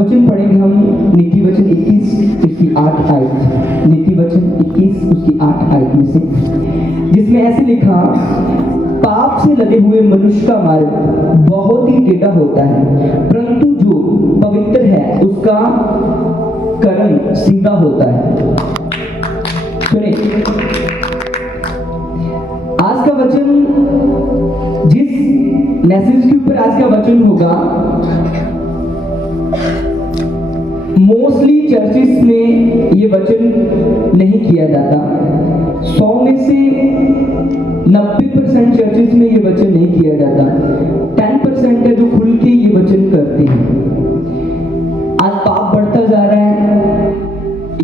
वचन पढ़ेंगे हम नीति वचन 21 उसकी 8 आयत, नीति वचन 21 उसकी 8 आयत में से, जिसमें ऐसे लिखा, पाप से लदे हुए मनुष्य का मार्ग बहुत ही टेढ़ा होता है, परंतु जो पवित्र है उसका कर्म सीधा होता है। सुने, आज का वचन, जिस मैसेज के ऊपर आज का वचन होगा, मोस्टली चर्चिस में ये वचन नहीं किया जाता। 100 में से 90% चर्चिस में ये वचन नहीं किया जाता। 10% है जो खुल के ये वचन करते हैं। आज पाप बढ़ता जा रहा है।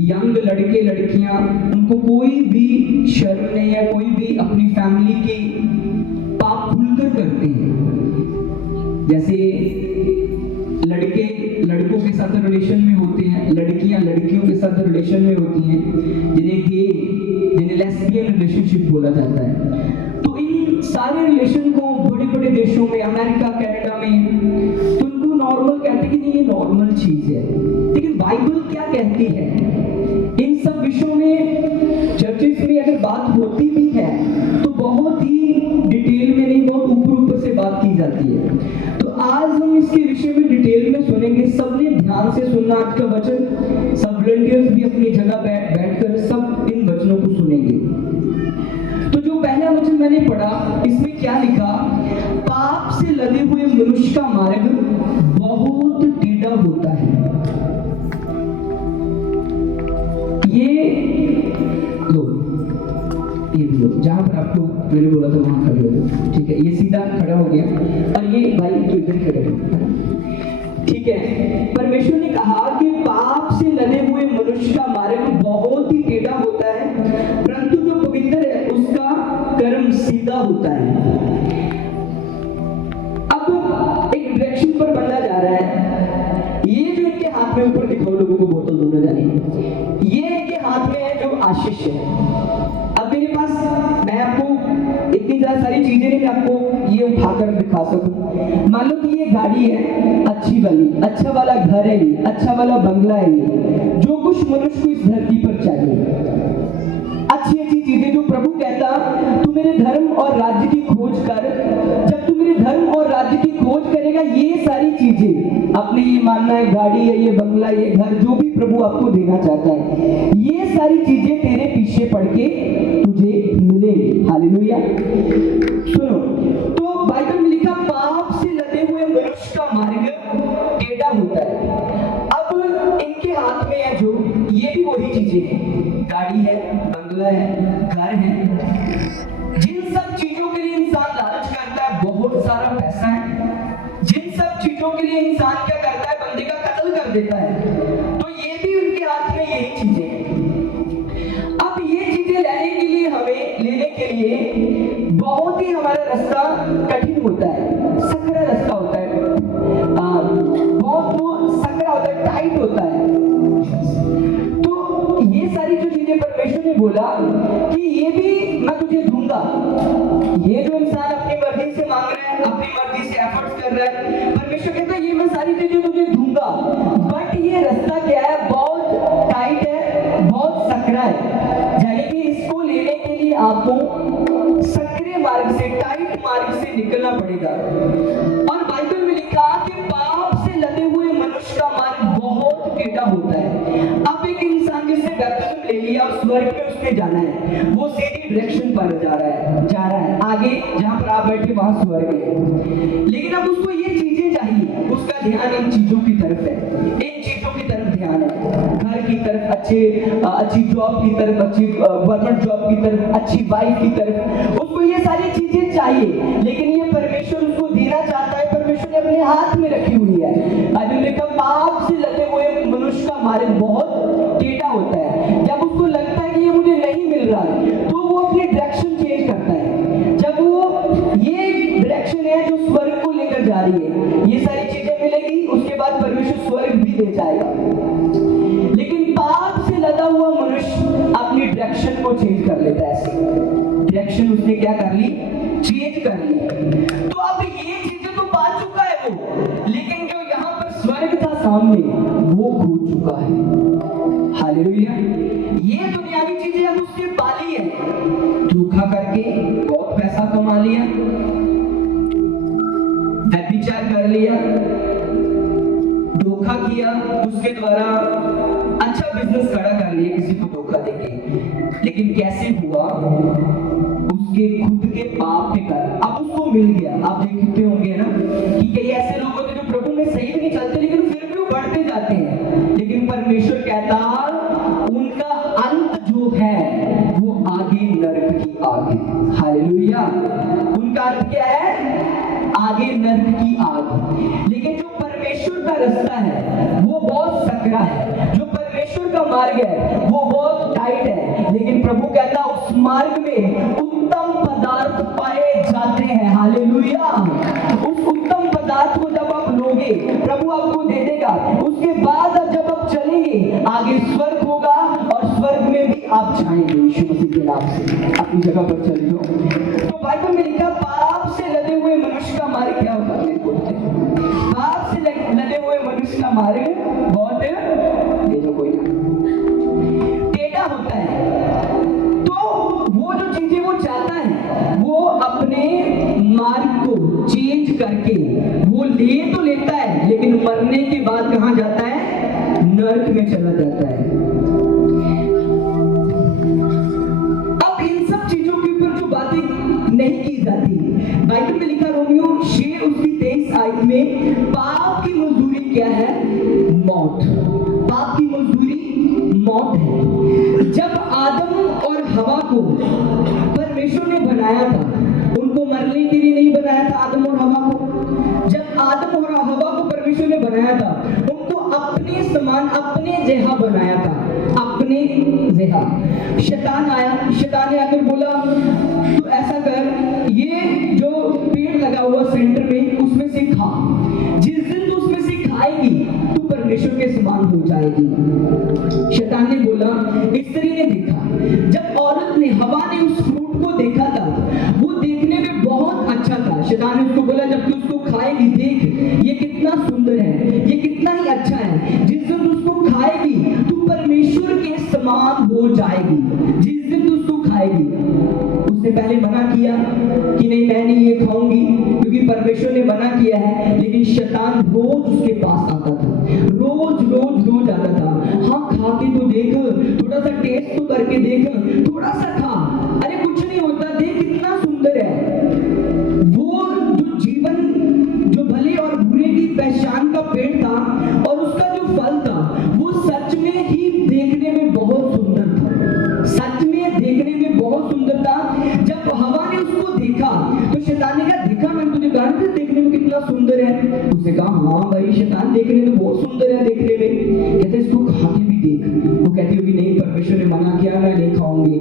यंग लड़के लड़कियां, उनको कोई भी शर्म नहीं है, कोई भी अपनी फैमिली के पाप खुलकर करते हैं। जैसे लड़के लड़कों के साथ रिलेशन में होते हैं, लड़कियां लड़कियों के साथ रिलेशन में होती हैं, जिन्हें गे, जिन्हें लेस्बियन रिलेशनशिप बोला जाता है। तो इन सारे रिलेशन को बड़े बड़े देशों में, अमेरिका, कनाडा में, तो उनको नॉर्मल कहते हैं कि नहीं, ये नॉर्मल चीज है। लेकिन बाइबल क्या कहती है इन सब विषयों में? चर्चिस में अगर बात होती भी है तो बहुत ही डिटेल में नहीं, बहुत ऊपर ऊपर से बात की जाती है। तो आज हम इसके विषय में डिटेल में सुनेंगे। सबने ध्यान से सुनना आज का वचन। सब वॉलंटियर्स भी अपनी जगह बैठकर सब इन वचनों को सुनेंगे। तो जो पहला वचन मैंने पढ़ा, इसमें क्या लिखा? पाप से लदे हुए मनुष्य का मार्ग बहुत टेढ़ा होता है। ये भी लो, जहां पर आपको मैंने बोला था वहां खड़े हो जाओ, ठीक है? ये सीधा खड़ा हो गया, और ये भाई तो इधर खड़े हो, ठीक है? परमेश्वर ने कहा कि पाप से लदे हुए मनुष्य का मार्ग बहुत ही टेढ़ा होता है, परंतु जो पवित्र है उसका कर्म सीधा होता है। अब एक डायरेक्शन पर बढ़ना जा रहा है। ये जो इनके हाथ में, ऊपर दिखाओ लोगों को बोतल दोनों जाने, ये इनके हाथ में है जो आशीष है। अब मेरे पास, मैं आपको इतनी ज्यादा सारी चीजें नहीं, मैं आपको ये उठाकर दिखा सकूं। मान लो कि ये गाड़ी है अच्छी वाली, अच्छा वाला घर है, ये अच्छा वाला बंगला है, ये जो कुछ मनुष्य को इस धरती पर चाहिए, अच्छी अच्छी चीजें जो प्रभु कहता, तू मेरे धर्म और राज्य की खोज कर। जब तू मेरे धर्म और राज्य की खोज करेगा, ये सारी चीजें, आपने ये मानना है, गाड़ी है, ये बंगला, ये घर, जो भी प्रभु आपको देना चाहता है, ये सारी चीजें तेरे पीछे पड़ के तुझे मिलेंगी। हालेलुया। सुनो, तो बाइबल में लिखा, पाप से लदे हुए मनुष्य का मार्ग टेढ़ा होता है। अब इनके हाथ में है जो, ये भी वही चीजें हैं, गाड़ी है, बंगला है, घर है, जिन सब चीजों के लिए इंसान लालच करता है, बहुत सारा पैसा है, जिन सब चीजों के लिए इंसान क्या करता है, बंदे का कत्ल कर देता है, तो ये भी उनके हाथ में यही चीजें हैं। अब ये चीजें लेने के लिए बहुत ही हमारा रास्ता कठिन होता है, सकरा रास्ता होता है, बहुत वो सकरा होता है, टाइट होता है। तो ये सारी जो चीजें परमेश्वर ने बोला कि ये भी मैं तुझे दूंगा। ये जो इंसान अपनी मर्जी से मांग रहा है, अपनी मर्जी से एफर्ट्स कर रहा है, परमेश्वर कहता है ये मैं सारी चीजें तुझे दूंगा, बट ये रास्ता क्या है? बहुत टाइट है, बहुत सकरा है। यानी कि इसको लेने के लिए आपको सकरे मार्ग से, टाइट मार्ग से निकलना पड़ेगा। और बाइबल में लिखा कि पाप से लदे हुए मनुष्य का मार्ग बहुत टेढ़ा होता है। अब एक इंसान जिसने बैप्टिज्म ले लिया, स्वर्ग में उसने जाना है, वो सीधी डायरेक्शन पर जा रहा है आगे, जहां पर आप बैठे वहां स्वर्ग है। लेकिन अब उसको ये चीजें चाहिए, उसका ध्यान इन चीजों की तरफ है, इन चीजों की तरफ ध्यान है, घर की तरफ, अच्छी जॉब की तरफ, अच्छी गवर्नमेंट जॉब की तरफ, अच्छी वाइफ की तरफ, उसको ये सारी चीजें चाहिए। लेकिन ये परमेश्वर उसको देना चाहता है, परमेश्वर ने अपने हाथ में रखी हुई है। बाइबल में कहा, पाप से लदे हुए मनुष्य का मार्ग बहुत टेढ़ा होता है। जब उसको लगता है कि ये मुझे नहीं मिल रहा है, तो वो अपनी डायरेक्शन चेंज करता है। जब वो, ये डायरेक्शन है जो स्वर्ग को लेकर जा रही है, ये सारी चीजें मिलेगी, उसके बाद परमेश्वर स्वर्ग भी ले जाएगा। लेकिन पाप से लदा हुआ मनुष्य अपनी डायरेक्शन को चेंज कर लेता है। ऐसे डायरेक्शन उसने क्या कर ली? चेंज कर ली। तो अब ये चीजें तो पा चुका है वो, लेकिन जो यहाँ पर स्वर्ग था, सामने वो खो चुका है। हालेलुया। ये दुनियावी चीजें हम उससे पाली है, धोखा करके बहुत पैसा कमा लिया, व्यभिचार कर लिया, धोखा किया, उसके द्वारा अच्छा बिजनेस खड़ा कर लिया किसी को धोखा देके, लेकिन कैसे हुआ, उसके खुद के पाप के कारण अब उसको मिल गया। आप देखते होंगे ना कि कई ऐसे लोग होते जो प्रभु में सही भी नहीं चलते लेकिन फिर भी वो बढ़ते जाते हैं, लेकिन परमेश्वर कहता उनका अंत जो है वो आगे नरक की आग है। हालेलुया। उनका अंत क्या है? आगे नरक की आग। लेकिन जो परमेश्वर का रास्ता है वो बहुत सकरा है, जो परमेश्वर का मार्ग है वो बहुत टाइट है, लेकिन प्रभु कहता उस मार्ग में उत्तम पदार्थ पाए जाते हैं। हालेलुया। उस उत्तम पदार्थ को जब आप लोगे प्रभु आपको दे देगा, उसके बाद जब आप चलेंगे आगे स्वर्ग होगा और स्वर्ग में भी आप जाएंगे यीशु मसीह के नाम से। अपनी जगह पर चले जाओ। तो बाइबल में लिखा पाप से लदे हुए मनुष्य का मार्ग क्या होगा? पाप से लदे हुए मनुष्य का मार्ग बहुत देखो कोई टेढ़ा होता है। तो वो जो चीजें वो चाहता है वो अपने मार्ग को चेंज करके वो ले तो लेता है, लेकिन मरने के बाद कहां जाता है? नरक में चला जाता है। अब इन सब चीजों के ऊपर जो बातें नहीं की जाती, बाइबल में लिखा रोमियो 6 उसकी 23 आयत में, पाप की मजदूरी क्या है? मौत। पाप की मजदूरी मौत है। जब आदम और हवा को परमेश्वर ने बनाया था, उनको मरने के लिए नहीं बनाया था आदम और हवा को। जब आदम और हवा को परमेश्वर ने बनाया था, उनको अपने समान अपने जैसा बनाया था, अपने जैसा। शैतान आया, शैतान ने आकर बोला तू ऐसा कर, ये जो पेड़ लगा हुआ सेंटर में उसमें से खा, जिस दिन तू उसमें से खाएगी तू परमेश्वर के समान हो जाएगी। शैतान ने बोला, स्त्री ने देखा, जब औरत ने हवा ने उस फ्रूट को देखा था वो देखने में बहुत अच्छा था। शैतान ने उसको बोला जब तू उसको खाएगी देख ये कितना सुंदर है, ये कितना ही अच्छा है, जिस दिन तू उसको खाएगी तू परमेश्वर के समान हो जाएगी, जिस दिन तू उसको खाएगी। उसने पहले मना किया कि नहीं मैं नहीं ये खाऊंगी क्योंकि परमेश्वर ने मना किया है, लेकिन शैतान रोज उसके पास आता था, रोज आता था। हाँ खा के तो देख, थोड़ा सा टेस्ट तो करके देख, थोड़ा सा खा, अरे कुछ नहीं होता, देख कितना सुंदर है। वो जो जीवन जो भले और बुरे की पहचान का पेड़ था और उसका जो फल था वो सच में ही देखने में बहुत सुंदर था, सच में देखने में बहुत सुंदर था। जब हवा ने उसको देखा तो शैतान ने कहा देखा मैंने तुझे कहा था देखने में कितना सुंदर है। उसने कहा हाँ भाई शैतान देखने में बहुत सुंदर है, देखने में। कहते इसको खा के भी देख। वो कहती होगी नहीं परमेश्वर ने मना किया, मैं नहीं खाऊंगी,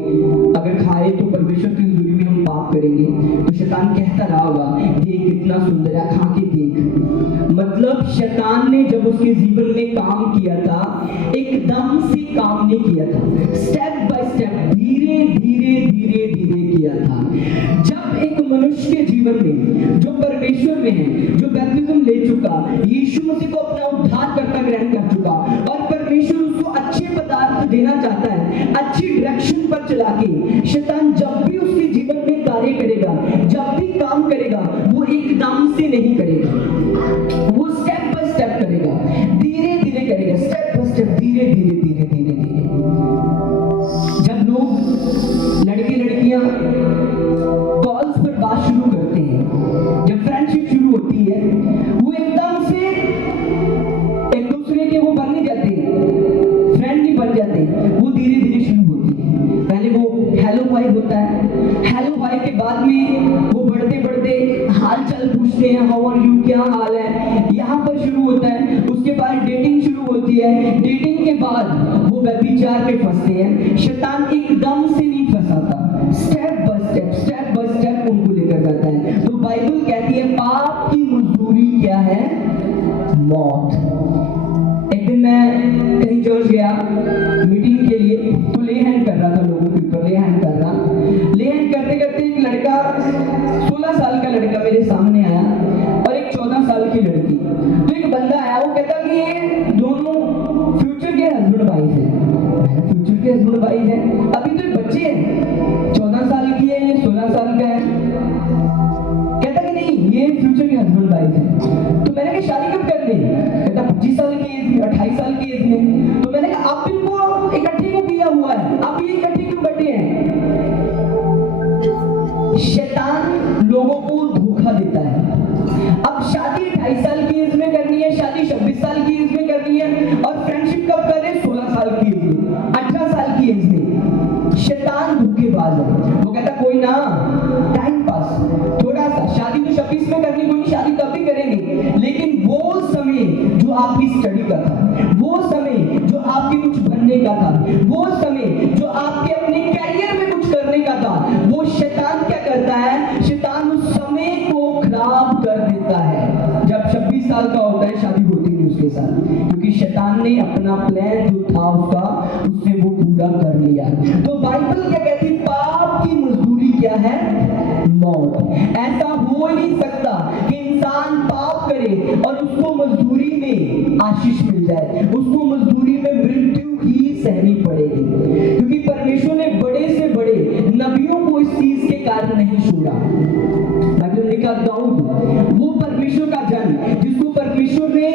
अगर खाए तो परमेश्वर की हजूरी में हम पाप करेंगे। तो शैतान कहता रहा होगा देख कितना सुंदर है, खा के देख। मतलब शैतान ने जब उसके जीवन में काम किया था एकदम से काम नहीं किया था, स्टेप बाय स्टेप धीरे धीरे किया था। जब एक मनुष्य के जीवन में जो परमेश्वर में है, जो बैप्टिज्म ले चुका, यीशु मसीह को अपना उद्धारकर्ता ग्रहण कर चुका और परमेश्वर उसको अच्छे पदार्थ देना चाहता है, अच्छी डायरेक्शन पर चला के, शैतान जब भी उसके जीवन में कार्य करेगा, जब भी काम करेगा वो एकदम से नहीं करेगा, वो स्टेप बाय स्टेप करेगा, धीरे धीरे करेगा, स्टेप बाय स्टेप, धीरे धीरे। जब लोग लड़के लड़कियां कॉल्स पर बात शुरू करते हैं, जब फ्रेंडशिप शुरू होती है, वो एकदम से एक दूसरे के वो बन नहीं जाते, फ्रेंड नहीं बन जाते, वो धीरे धीरे शुरू होती है। पहले वो हेलो हाय होता है, हेलो हाय के बाद में वो बढ़ते बढ़ते हाल चाल पूछते हैं, हाउ आर यू, क्या हाल है, यहाँ पर शुरू होता है। उसके बाद डेटिंग शुरू होती है, डेटिंग के बाद वो व्यभिचार में फंसते हैं। शैतान एकदम से नहीं फंसाता, स्टेप बाय स्टेप उनको लेकर जाता है। तो बाइबल कहती है पाप की मजदूरी क्या है? मौत। एक दिन मैं कहीं चर्च गया मीटिंग के लिए, तो ले हैंड कर रहा था, लोगों के ऊपर ले हैंड करते करते एक लड़का 16 साल का लड़का मेरे सामने आया और एक 14 साल की लड़की। तो एक बंदा आया, वो कहता कि ये साथ, क्योंकि शैतान ने अपना प्लान जो था उसने वो पूरा कर लिया। तो बाइबल क्या कहती है? पाप की मजदूरी क्या है? मौत। ऐसा हो ही नहीं सकता कि इंसान पाप करे और उसको मजदूरी में आशीष मिल जाए, उसको मजदूरी में मृत्यु ही सहनी पड़ेगी, क्योंकि परमेश्वर ने बड़े से बड़े नबियों को इस चीज के कारण नहीं छोड़ा। बाइबल लिखा दाऊद, वो परमेश्वर का जन, जिसको परमेश्वर ने,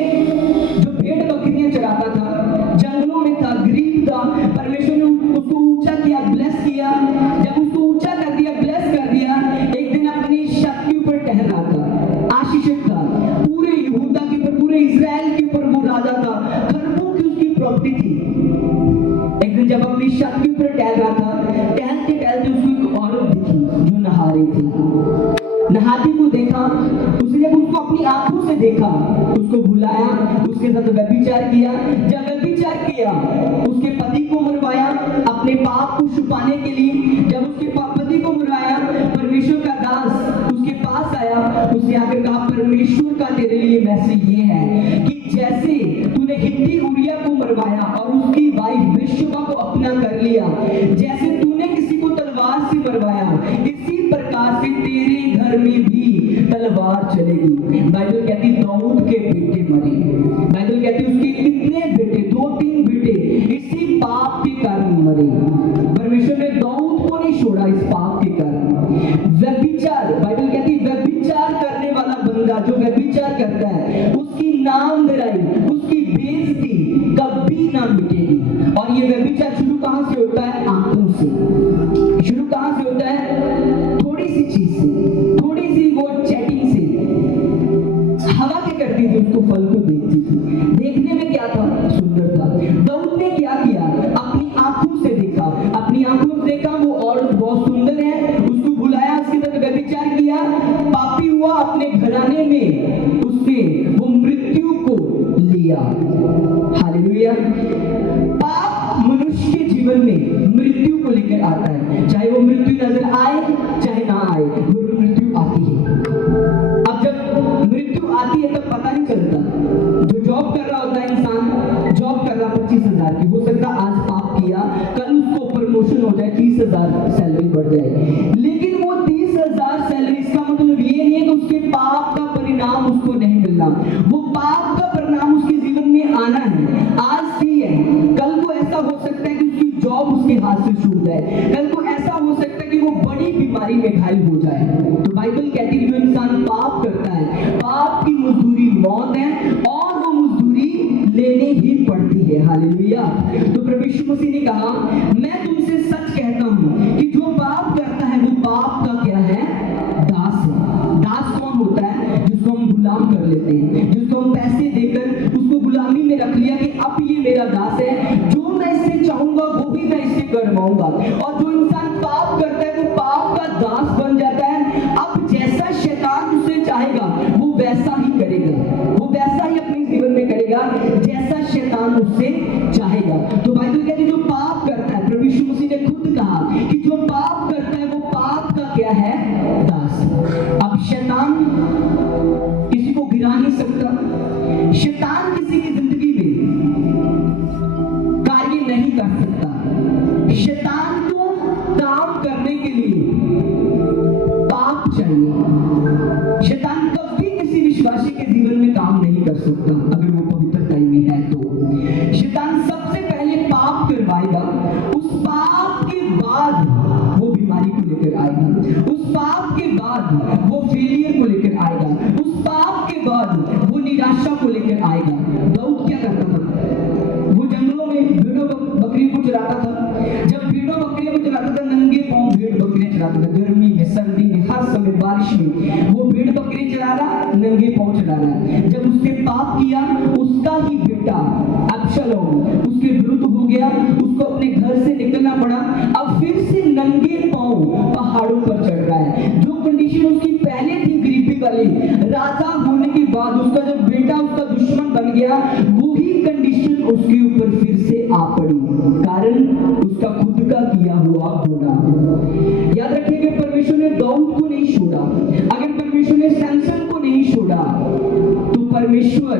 जो भेड़ बकरियां चराता था, जंगलों में था, गरीब था, परमेश्वर ने उसको ऊंचा किया, ब्लेस किया। जब उसको ऊंचा कर दिया, ब्लेस कर दिया, एक दिन अपनी छत के ऊपर टहल रहा था, आशीषित था, पूरे यहूदा के ऊपर, पूरे इजराइल के ऊपर वो राजा था, खरबों की उसकी प्रॉपर्टी थी। एक दिन जब अपनी छत के ऊपर टहल रहा था, टहलते टहलते उसको एक औरत दिखी जो नहा रही थी। नहाती को देखा, उसने जब उसको अपनी आंखों से देखा, उसको बुलाया, उसके साथ व्यभिचार किया। जब व्यभिचार किया, उसके पति को मरवाया अपने पाप को छुपाने के लिए। जब उसके पति को मरवाया, परमेश्वर का दास उसके पास आया, उसने आकर कहा, परमेश्वर का तेरे लिए मैसेज ये है कि जैसे तूने हित्ती उरिया को मरवाया और उसकी वाइफ बेशबा को अपना कर लिया, जैसे तूने किसी को तलवार से मरवाया, इसी प्रकार से तेरे घर में भी तलवार चलेगी। बाइबल कहती दाऊद के बेटे मरे। बाइबल कहती उसके कितने बेटे, 2-3 बेटे इसी पाप के कारण मरे। परमेश्वर ने दाऊद को नहीं छोड़ा इस पाप के कारण। व्यभिचार, बाइबल कहती व्यभिचार करने वाला बंदा जो व्यभिचार करता है, उसकी नाम बुराई, उसकी बेइज्जती कभी ना मिटेगी। और ये व्यभिचार शुरू कहां से होता है? आंखों से। शुरू कहां से होता है? थोड़ी सी चीज से, थोड़ी सी वो चैटिंग से। हवा क्या करती थी? उसको फल को देखती थी, देखने में क्या था? सुंदर था। दाऊद ने क्या किया? अपनी आंखों से देखा, अपनी आंखों से देखा वो औरत बहुत सुंदर है, उसको बुलाया, उसके साथ व्यभिचार किया, पापी हुआ, अपने घराने में उसने वो मृत्यु को लिया। हालेलुया। पाप मनुष्य के जीवन में मृत्यु को लेकर आता है, चाहे वो मृत्यु नजर आए चाहे ना आए, वो मृत्यु आती है। अब जब मृत्यु आती है तब पता नहीं चलता। जो जॉब कर रहा होता है इंसान, जॉब कर रहा 25,000 की, हो सकता आज पाप किया, कल उसको प्रमोशन हो जाए, 30,000 सैलरी बढ़ जाए, लेकिन वो 30,000 सैलरी, इसका मतलब ये नहीं है कि उसके पाप का परिणाम उसको नहीं मिलना। वो पाप का परिणाम उसके जीवन में आना है, आज भी है, कल को ऐसा हो सकता है कि उसकी जॉब उसके हाथ से छूट जाए, कल को ऐसा हो सकता है कि वो बड़ी बीमारी में घायल हो जाए। तो बाइबल कहती है जो इंसान पाप करता है, पाप की मजदूरी मौत है और वो मजदूरी लेनी ही पड़ती है। हालेलुया। तो प्रभु यीशु मसीह ने कहा, मैं तुमसे सच कहता हूं कि जो पाप करता है वो पाप का क्या है? दास है। दास कौन होता है? जिसको हम गुलाम कर लेते हैं, जिसको हम पैसे देकर उसको गुलामी में रख लिया कि अब ये मेरा दास है, जो मैं इससे चाहूंगा वो भी मैं इससे करवाऊंगा। और जो इंसान पाप करता है वो पाप का दास बन जाता है। अब जैसा शैतान उसे चाहेगा वो वैसा ही करेगा, वो वैसा ही अपने जीवन में करेगा जैसा शैतान उससे चाहेगा। तो बाइबल कहती है जो पाप करता है, प्रभु यीशु मसीह ने खुद कहा कि जो पाप करता है वो पाप का क्या है? दास। अब शैतान किसी को गिरा नहीं सकता, शैतान किसी की जिंदगी में कार्य नहीं कर सकता। शैतान को काम करने के लिए पाप चाहिए। शैतान कभी किसी विश्वासी के जीवन में काम नहीं कर सकता अगर वो पवित्रता में है तो। शैतान सबसे पहले पाप करवाएगा, उस पाप के बाद वो बीमारी को लेकर आएगा, उस पाप के बाद वो फेलियर को लेकर आएगा, उस पाप के बाद वो निराशा को लेकर आएगा। दाऊद क्या करता था? वो जंगलों में भेड़ों बकरियों को चराता था। जब भेड़ों बकरियों को चराता था, नंगे पांव भेड़ बकरियां चराता था, गर्मी में, सर्दी में, हर समय, बारिश में वो भेड़ बकरी चरा रहा, नंगे पांव चला रहा। जब उसने पाप किया, उसका ही बेटा अबशालोम उसके विरुद्ध हो गया, उसको अपने घर से निकलना पड़ा। अब फिर से नंगे पांव पहाड़ों पर चढ़ रहा है। जो कंडीशन उसकी पहले थी गरीबी वाली, राजा होने के बाद उसका जब बेटा उसका दुश्मन बन गया, वही कंडीशन उसके ऊपर फिर से आ पड़ी, कारण उसका खुद का किया हुआ गुनाह। याद रखिएगा, परमेश्वर ने दाऊद को नहीं छोड़ा। अगर परमेश्वर ने सैमसन को नहीं छोड़ा तो परमेश्वर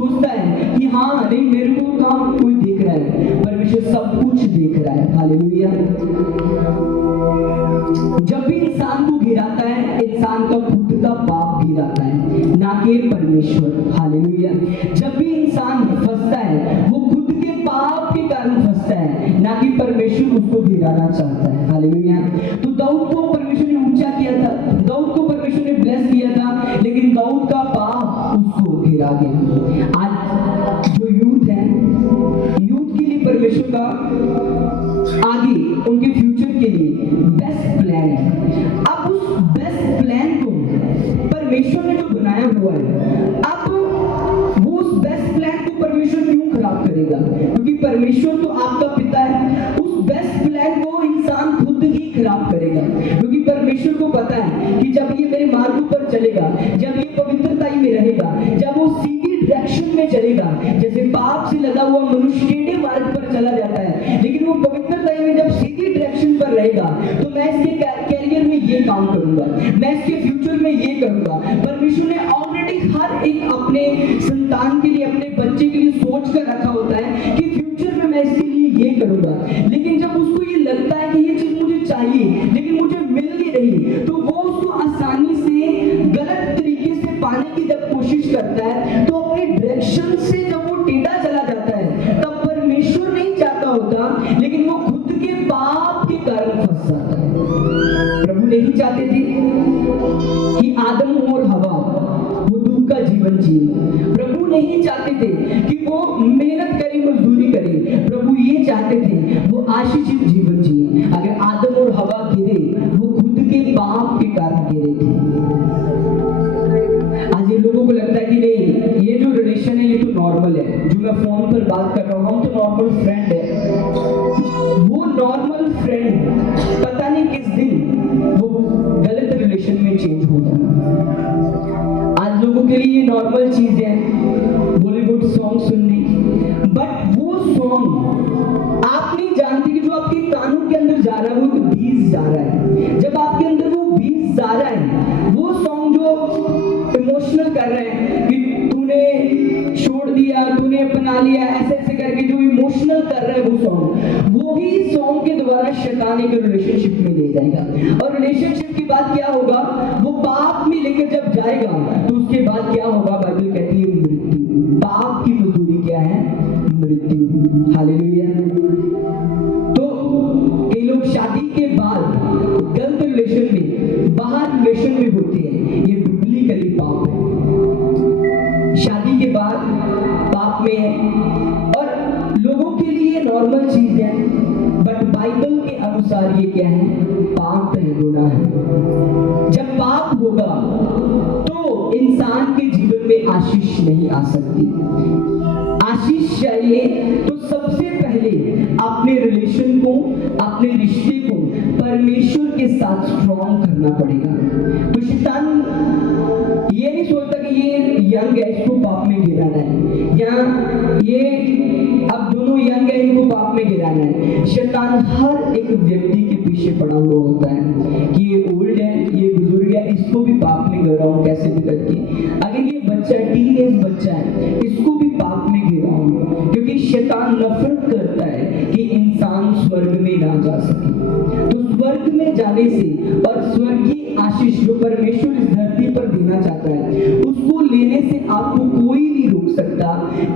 सोचता है कि हाँ नहीं मेरे को काम कोई देख रहा है, परमेश्वर सब कुछ देख रहा है। हालेलुया। जब भी इंसान को गिराता है, इंसान का खुद का पाप गिराता है, ना कि परमेश्वर। हालेलुया। जब भी इंसान फंसता है वो खुद के पाप के कारण फंसता है, ना कि परमेश्वर उसको गिराना चाहता है। हालेलुया। तो दाऊद को परमेश्वर ने ऊंचा किया था, दाऊद को परमेश्वर ने ब्लेस किया था, लेकिन दाऊद का पाप उसको गिरा गया। आज जो यूथ है, यूथ के लिए परमेश्वर का आगे उनके फ्यूचर के लिए बेस्ट प्लान है। अब उस बेस्ट प्लान को परमेश्वर ने जो बनाया हुआ है, अब वो उस बेस्ट प्लान को परमेश्वर क्यों खराब करेगा? क्योंकि परमेश्वर तो आपका पिता है। उस बेस्ट प्लान को इंसान खुद ही खराब करेगा, क्योंकि परमेश्वर को पता है कि जब ये मेरे मार्ग पर चलेगा, जब ये पवित्रता में रहेगा, जब वो सीधी डायरेक्शन में चलेगा, जैसे पाप से लगा हुआ मनुष्य टेढ़े मार्ग पर चला जाता है, लेकिन वो पवित्रता में जब सीधी डायरेक्शन पर रहेगा तो मैं इसके कैरियर में ये काम करूंगा, मैं इसके फ्यूचर में ये करूंगा। परमेश्वर ने ऑलरेडी हर एक अपने संतान के लिए, अपने बच्चे के लिए सोच कर रखा होता है कि फ्यूचर में मैं इसके लिए ये करूंगा। लेकिन जब उसको ये लगता है कि ये चीज मुझे चाहिए लेकिन मुझे मिल नहीं रही, तो वो उसको आसानी से गलत तरीके से पाने की जब कोशिश करता है, तो अपने डायरेक्शन से जब वो टेढ़ा चला जाता है, तब परमेश्वर नहीं चाहता होता, लेकिन वो खुद के पाप के कारण फंस जाता है। प्रभु नहीं चाहते थे कि आदम और हवा वो दुख का जीवन जिए। प्रभु नहीं चाहते थे कि वो मेहनत करे, मजदूरी करे। प्रभु ये चाहते थे वो आशीषित जीवन जिए। अगर आदम और हवा गिरे, वो खुद के पाप के कारण गिरे थे। आज ये लोगों को लगता है कि नहीं, ये जो रिलेशन है ये तो नॉर्मल है, जो मैं फोन पर बात कर रहा हूँ, हम तो नॉर्मल फ्रेंड है। वो नॉर्मल फ्रेंड पता नहीं किस दिन वो गलत रिलेशन में चेंज हो जाना। आज लोगों के लिए ये नॉर्मल चीज है बॉलीवुड सॉन्ग सुनने, बट वो सॉन्ग आप नहीं जानते कि जो आपके कानों के अंदर जा रहा है वो बीज जा रहा है। जब आपके अंदर वो बीज जा रहा है, वो सॉन्ग जो इमोशनल कर रहे हैं कि तूने छोड़ दिया, तूने अपना लिया, ऐसे ऐसे करके जो इमोशनल कर रहा है वो सॉन्ग, वो ही सॉन्ग के द्वारा शैतान के रिलेशनशिप में ले जाएगा। और रिलेशनशिप की बात क्या होगा, वो पाप में लेकर जब जाएगा तो उसके बाद क्या होगा? बाइबल कहती है मृत्यु। पाप की मजदूरी क्या है? मृत्यु। हालेलुया। तो कई लोग शादी के बाद गलत रिलेशन में, बाहर रिलेशन में होते हैं, ये बिब्लिकली पाप है। शादी के बाद पाप में है और लोगों के लिए नॉर्मल चीज है, बट बाइबल के अनुसार ये क्या है? पाप है, गुनाह है। जब पाप होगा तो इंसान के जीवन में आशीष नहीं आ सकती। आशीष चाहिए तो सबसे पहले अपने रिलेशन को, अपने रिश्ते को परमेश्वर के साथ स्ट्रॉन्ग करना पड़ेगा। तो शैतान ये नहीं सोचता कि ये यंग है इसको पाप में गिराना है, या ये अब दोनों यंग है इनको पाप में गिराना है। शैतान हर एक व्यक्ति के पीछे पड़ा हुआ होता है कि ये ओल्ड है, ये बुजुर्ग है, इसको भी पाप में गिराऊं कैसे भी करके। अगर ये बच्चा टीनेज बच्चा है, इसको भी पाप में गिराऊं, क्योंकि शैतान नफरत करता है कि इंसान स्वर्ग में ना जा सके। तो स्वर्ग में जाने से और स्वर्गीय आशीष जो परमेश्वर इस धरती पर देना चाहता है, उसको लेने से आपको कोई नहीं रोक सकता।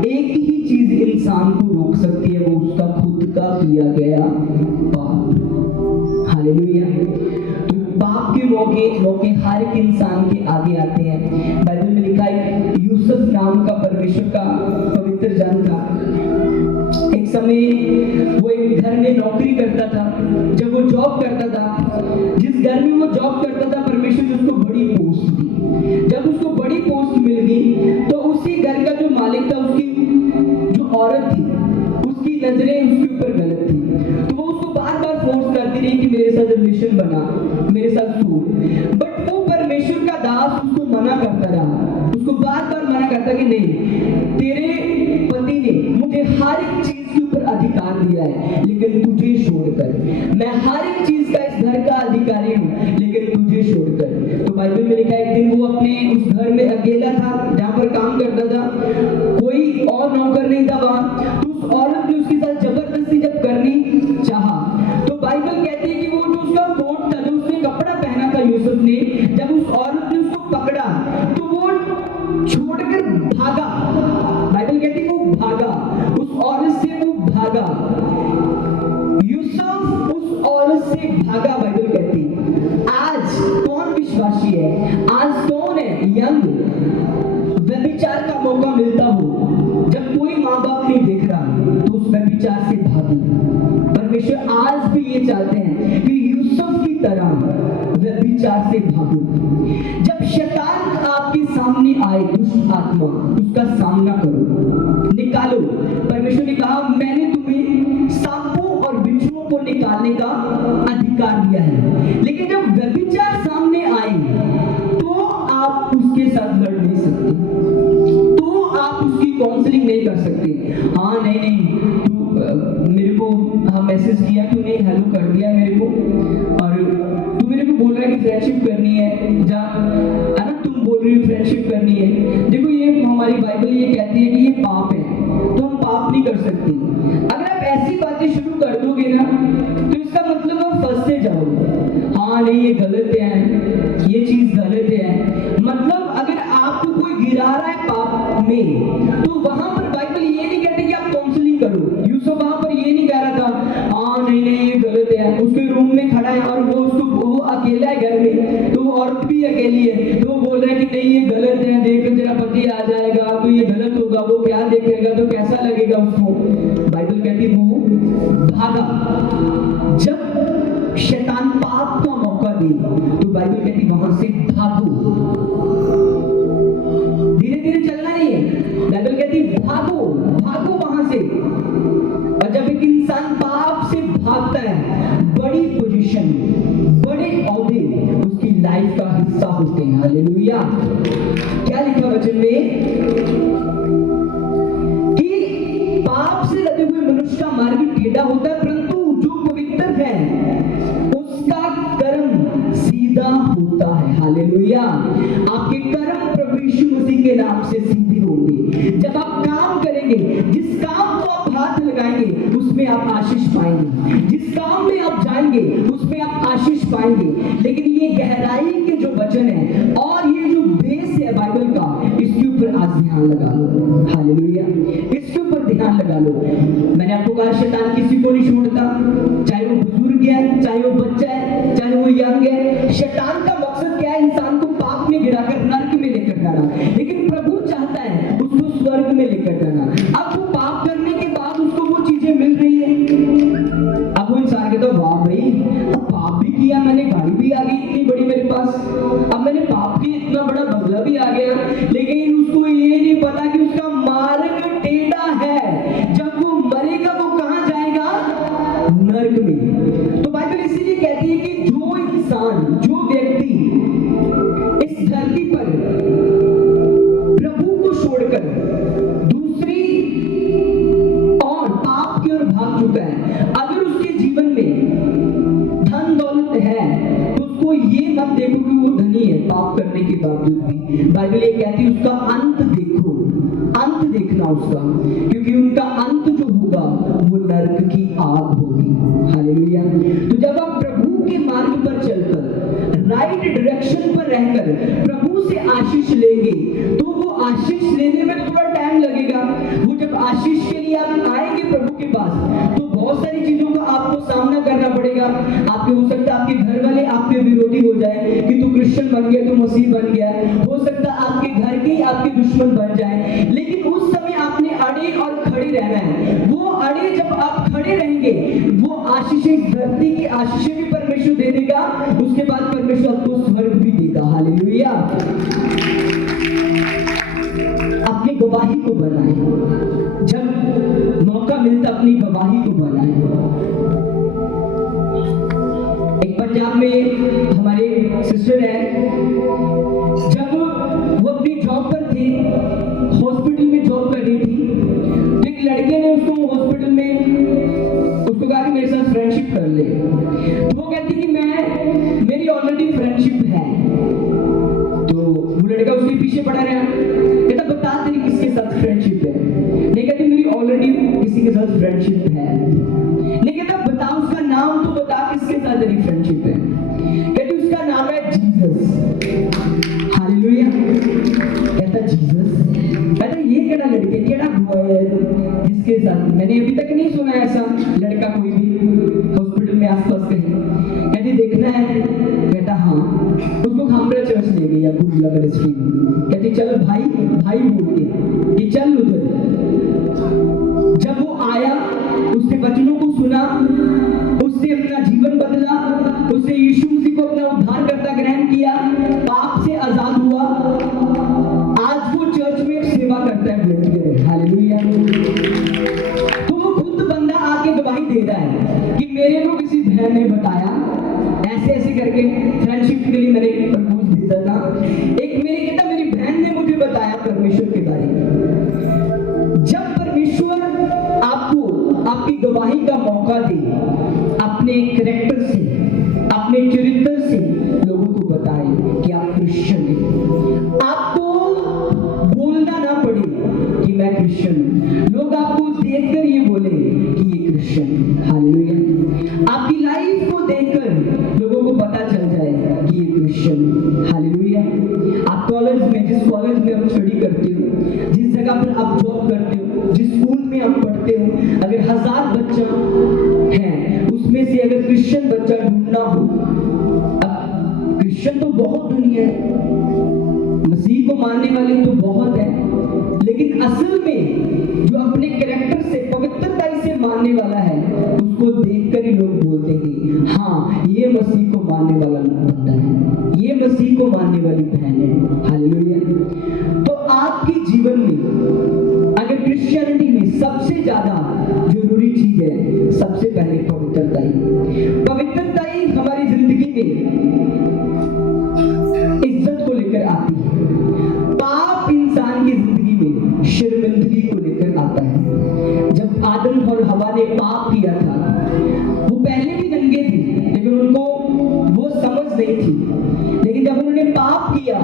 एक ही चीज इंसान को रोक सकती है, वो उसका खुद का किया गया पाप। हालेलुया। तो पाप के मौके हर एक इंसान के आगे आते हैं। बाइबल में लिखा है यूसुफ नाम का परमेश्वर का पवित्र जन था। एक समय वो एक घर में नौकरी करता था। जब वो जॉब करता था, जिस घर में वो जॉब करता था, परमेश्वर ने उसको बड़ी पोस्ट दी। जब उसको बड़ी पोस्ट मिल गई तो उसी घर का जो मालिक था, उसकी जो औरत थी, उसकी नजरें उसके ऊपर गलत थी। तो वो उसको बार बार फोर्स करती रही कि मेरे साथ रिलेशन बना, मेरे साथ सो। बट वो परमेश्वर का दास उसको मना करता रहा, उसको बार बार मना करता कि नहीं, तेरे पति ने मुझे हर एक चीज के ऊपर अधिकार दिया है, लेकिन तुझे छोड़कर। मैं हर एक चीज का इस घर का अधिकारी हूँ, लेकिन तुझे छोड़कर। तो बाइबल में लिखा है एक दिन वो अपने उस घर में अकेला था जहाँ पर काम करता था। कोई से भागो। जब शैतान आपके सामने आए, दुष्ट आत्मा, उसका सामना करो, निकालो। परमेश्वर ने कहा मैंने तुम्हें सांपों और बिच्छुओं को निकालने का अधिकार दिया है। लेकिन जब व्यभिचार सामने आए तो आप उसके साथ लड़ नहीं सकते, तो आप उसकी काउंसलिंग नहीं कर सकते। हाँ नहीं तू मेरे को मैसेज किया, तूने हेलो कर दिया मेरे को, और तू मेरे को बोल रहा है कि फ्रेंडशिप करनी है, जा, है ना, तुम बोल रही हो फ्रेंडशिप करनी है। देखो ये हमारी बाइबल ये कहती है कि ये पाप है, तो हम पाप नहीं कर सकते। अगर आप ऐसी बातें शुरू कर दोगे ना तो इसका मतलब आप फंसते जाओगे। हाँ नहीं ये गलत है, ये चीज गलत है, मतलब अगर आपको कोई गिरा रहा है पाप में तो वहां पर बाइबल ये नहीं कहती कि आप काउंसलिंग करो। यूसुफ वहां पर ये नहीं कह रहा था हाँ नहीं ये गलत है, उसके रूम में खड़ा है और वो अकेला है घर में, तो वो औरत भी अकेली है, तो वो बोल रहा है कि नहीं ये गलत है, देख तेरा पति आ जाएगा तो ये गलत होगा, वो क्या देखेगा, तो कैसा लगेगा उसको। बाइबल कहती वो भागा। जब शैतान पाप का मौका दे तो बाइबल कहती वहां से भागो। धीरे धीरे चलना नहीं है, बाइबल कहती भागो, भागो वहां से। और जब एक इंसान पाप से भागता है, बड़ी पोजीशन, बड़े औहदे उसकी लाइफ का हिस्सा होते हैं। हालेलुया। क्या लिखा वचन में कि पाप से लदे हुए मनुष्य का मार्ग टेढ़ा होता है, परंतु जो पवित्र है उसका कर्म सीधा होता है। हालेलुया। आपके कर्म प्रभु यीशु मसीह के नाम से सीधे होंगे। जब आप काम करेंगे, जिस काम को आप हाथ लगाएंगे उसमें आप आशीष पाएंगे, जिस काम में आप जाएंगे उसमें आप आशीष पाएंगे। लेकिन ये गहराई के जो वचन है और ये जो बेस है बाइबल का, इसके ऊपर आज ध्यान लगा लो। हालेलुया। इसके ऊपर ध्यान लगा लो। मैंने आपको कहा शैतान किसी को नहीं छोड़ता, चाहे वो बुजुर्ग है, चाहे वो बच्चा है, चाहे वो यंग है। शैतान का मकसद क्या है? इंसान को पाप में गिराकर नरक में लेकर जाना, लेकिन प्रभु चाहता है उसको स्वर्ग में लेकर जाना। अब वो पाप करने के बाद उसको वो चीजें मिल रही है, अब वो इंसान कहता है वाह भाई, अब पाप भी किया मैंने, गाड़ी भी आ गई इतनी बड़ी मेरे पास, अब मैंने पाप किया, इतना बड़ा बंगला भी आ गया, लेकिन उसको ये नहीं पता कि उसका मार्ग टेढ़ा है। जब वो मरेगा वो कहां जाएगा? नरक में। तो बाइबल इसीलिए कहती है कि जो इंसान, जो व्यक्ति इस धरती पर प्रभु को छोड़कर दूसरी और पाप की ओर भाग चुका है, अगर उसके जीवन में धन दौलत है तो उसको ये मत देखो कि वो धनी है पाप करने के बावजूद भी। बाइबल ये कहती है उसका अंत देखो, अंत देखना उसका, क्योंकि उनका अंत जो होगा वो नरक की आग होगी। हालेलुया। तो जब आप प्रभु के मार्ग पर चलकर, राइट डायरेक्शन पर रहकर प्रभु से आशीष लेंगे, तो वो आशीष लेने में थोड़ा टाइम लगेगा। वो जब आशीष के लिए आप आएंगे प्रभु के पास तो बहुत सारी चीजों का आपको सामना करना पड़ेगा। आपके हो सकता है आपके घर वाले आपके विरोधी हो जाए कि तू क्रिश्चियन बन गया, तू मसीह बन गया, हो सकता है आपके घर के आपके दुश्मन बन जाए, लेकिन उस समय आपने अड़े और खड़े रहना है। वो अड़े जब आप खड़े रहेंगे, वो आशीषें, धरती की आशीषें भी परमेश्वर दे देगा, उसके बाद परमेश्वर आपको स्वर्ग भी देगा। हालेलुया। अपनी गवाही को बनाए, जब मौका मिलता अपनी गवाही को बनाए। एक पंजाब में हमारे सिस्टर है, जब वो अपनी जॉब पर थी, हॉस्पिटल में जॉब कर रही थी, तो एक लड़के ने उसको हॉस्पिटल में उसको कहा कि मेरे साथ फ्रेंडशिप कर ले। तो वो कहती कि मेरी ऑलरेडी फ्रेंडशिप है। तो वो लड़का उसके पीछे पड़ा रहा, कहता बता तेरी किसके साथ फ्रेंडशिप है। नहीं कहती मेरी ऑलरेडी किसी के साथ फ्रेंडशिप है। नहीं कहता बता उसका नाम, तो बता किसके साथ तेरी फ्रेंडशिप है। कहती उसका नाम है जीसस। हालेलुया। कहता जीसस। कहता ये केड़ा लड़के, केड़ा बॉय जिसके साथ, मैंने अभी तक नहीं सुना ऐसा लड़का कोई भी हॉस्पिटल में आसपास कहीं। कहती देखना है। कहता हाँ। उसको खामरा चर्च ले गई गुरुला मिनिस्ट्री में। कहती चल भाई, भाई बोल के कि चल उधर। जब वो आया, उसके वचनों को सुना, उससे अपना जीवन बदला, उससे यीशु मसीह को अपना उद्धारकर्ता ग्रहण किया, करता है बुलंद करें हालेलुया। तो वो खुद बंदा आके गवाही दे रहा है कि मेरे को किसी बहन ने बताया ऐसे ऐसे करके, फ्रेंडशिप के लिए मैंने प्रपोज भेजा था, एक मेरी बहन ने मुझे बताया परमेश्वर के बारे में। जब परमेश्वर आपको आपकी गवाही का मौका दे, अपने कैरेक्टर से, अपने चरित्र से लोगों को बताए कि आप क्रिश्चियन हैं, आपको बोलना ना पड़े कि मैं क्रिश्चियन हूं, लोग आपको देखकर ये बोले कि ये क्रिश्चियन है हालेलुया। आपकी लाइफ को देखकर लोगों को पता चल जाए कि ये क्रिश्चियन है हालेलुया। आप कॉलेज में, जिस कॉलेज में आप स्टडी करते हो, जिस जगह पर आप जॉब करते हो, जिस स्कूल में आप पढ़ते हो, अगर 1000 बच्चा है उसमें से अगर क्रिश्चियन बच्चा ढूंढना हो, अब क्रिश्चियन तो बहुत दुनिया है, मसीह को मानने वाले तो बहुत है, लेकिन असल में जो अपने कैरेक्टर से, पवित्रता से मानने वाला है, उसको देखकर ही लोग बोलते हैं हाँ ये मसीह को मानने वाला बंदा है, ये मसीह को मानने वाली बहन है हालेलुया। तो आपके जीवन में अगर क्रिश्चियनिटी में सबसे ज्यादा जरूरी चीज है, सबसे पहले पवित्रता ही हमारी जिंदगी में इज्जत को लेकर आती है। पाप इंसान की जिंदगी में शर्मिंदगी को लेकर आता है। जब आदम और हवा ने पाप किया था, वो पहले भी नंगे थे लेकिन उनको वो समझ नहीं थी, लेकिन जब उन्होंने पाप किया,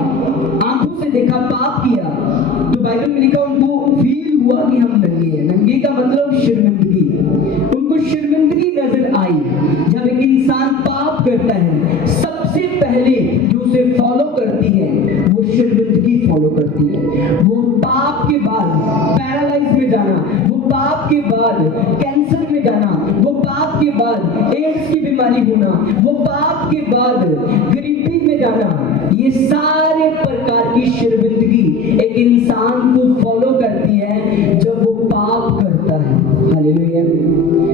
आंखों से देखा, पाप किया, तो बाइबल में लिखा उनको फील हुआ कि हम नंगे हैं। नंगे का मतलब शर्मिंदगी, उनको शर्मिंदगी नजर आई। जब एक इंसान पाप करता है, सबसे पहले जो उसे फॉलो करती है वो शर्मिंदगी फॉलो करती है। वो पाप के बाद पैरालाइज में जाना, वो पाप के बाद कैंसर में जाना, वो पाप के बाद एड्स की बीमारी होना, वो पाप के बाद गरीबी में जाना, ये सारे प्रकार की शर्मिंदगी एक इंसान को फॉलो करती है जब वो पाप करता है हालेलुया।